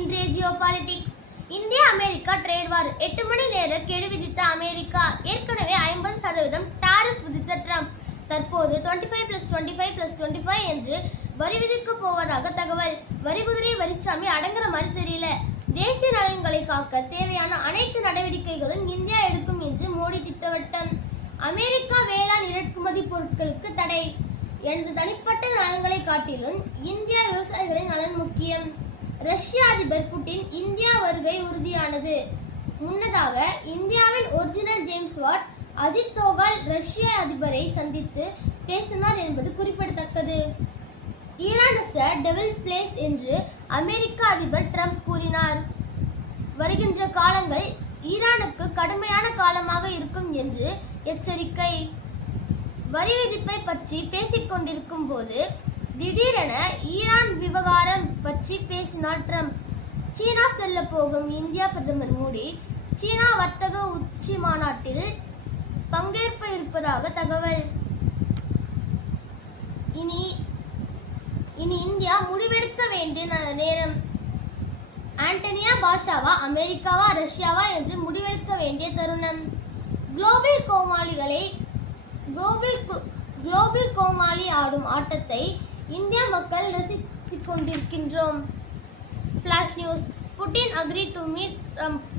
இன்றைய geo politics India America trade war எட்டு மணி நேர கெடு விதித்த அமெரிக்கா. ஏற்கனவே ஐம்பது சதவீதம் டாரிஃப் விதித்த ட்ரம்ப் தற்போது twenty five plus twenty five plus twenty five என்று வரி விதிக்க போவதாக தகவல். வரி குதிரை வரிச்சாமி அடங்குற மாதிரி தெரியல. தேசிய நலன்களை காக்க தேவையான அனைத்து நடவடிக்கைகளும் இந்தியா எடுக்கும் என்று மோடி திட்டவட்டம். அமெரிக்கா வேளாண் இறக்குமதி பொருட்களுக்கு தடை. எனது தனிப்பட்ட நலன்களை காட்டிலும் இந்தியா விவசாயிகளின் நலன் முக்கியம். ரஷ்ய அதிபர் புட்டின் இந்தியா வருகை உறுதியானது. முன்னதாக இந்தியாவின் original James Watt Ajit Doval ரஷ்ய அதிபரை சந்தித்து பேசினார் என்பது குறிப்பிடத்தக்கது. Iran is a devil place என்று அமெரிக்க அதிபர் ட்ரம்ப் கூறினார். வருகின்ற காலங்கள் ஈரானுக்கு கடுமையான காலமாக இருக்கும் என்று எச்சரிக்கை. வரி விதிப்பை பற்றி பேசிக் கொண்டிருக்கும் போது திடீரென ஈரான் விவகாரம் பற்றி பேசினார் ட்ரம்ப் சீனா செல்ல போகும் இந்தியா பிரதமர் மோடி சீனா வர்த்தக உச்சி மாநாட்டில் பங்கேற்ப இருப்பதாக தகவல். இனி இனி இந்தியா முடிவெடுக்க வேண்டிய நேரம். ஆண்டனியா பாஷாவா அமெரிக்காவா ரஷ்யாவா என்று முடிவெடுக்க வேண்டிய தருணம். குளோபல் கோமாளிகளை குளோபல் குளோபல் கோமாளி ஆடும் ஆட்டத்தை இந்திய மக்கள் ரசித்துக் கொண்டிருக்கின்றோம். Flash News. Putin agreed to meet Trump.